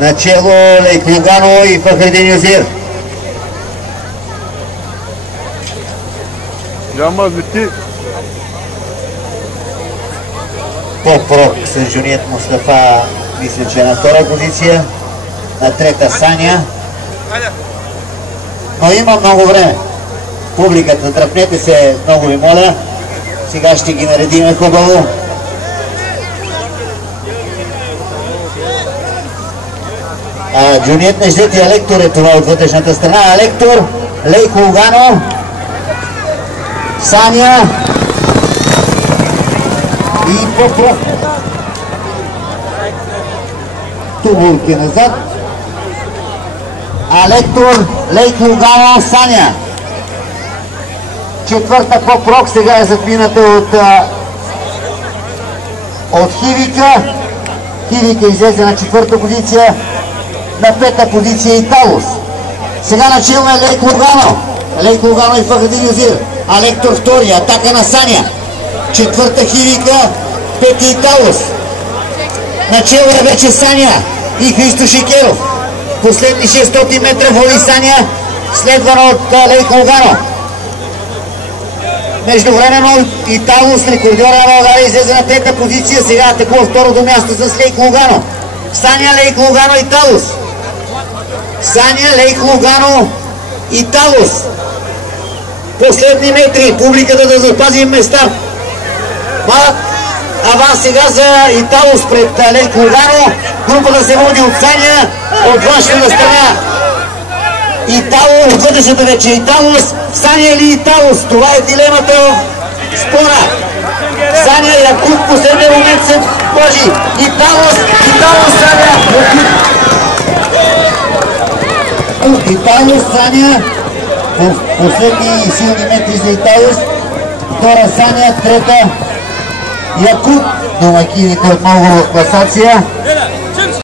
Начело Лейко Лугано и Фахредин Юзир. Поп-рок с Джуниет Мустафа, мисля, че е на втора позиция. На трета Саня. Но има много време. Публиката, дръпнете се, много ви моля. Сега ще ги наредиме хубаво. Джуниет Неждет и Алектор е това от вътрешната страна. Алектор, Лейко Лугано, Саня и Поп-рок. Тубулки назад. Алектор, Лейко Лугано, Саня. Четвърта Поп-рок сега е задмината от Хивика. Хивика излезе на четвърта позиция. На пета позиция Италус. Сега начално е Лейко Лугано. Лейко Лугано и Фахредин Юзир. Алектор втори, атака на Саня. Четвърта Хивика, пети Италус. Начало е вече Саня и Христо Шикеров. Последни 600 метра води Саня, следвано от Лейко Лугано. Междувременно Италус, рекордьора на България, излезе на трета позиция. Сега атакува второто място с Лейко Лугано. Саня, Лейко Лугано и Италус. Саня, Лейко Лугано и Италус. Последни метри, публиката да запази места. Малък аванс сега за Италус пред Лейко Лугано. Групата се води от Саня, от външната страна Италус, от вътрешната вече Италус. Саня или Италус, това е дилемата в спора. Саня и Якуб в последния момент се сложи. Италус, Саня, Италус, Саня, последни силни метри за Италус. Втора Саня, трета Якуб, домакините отново класация.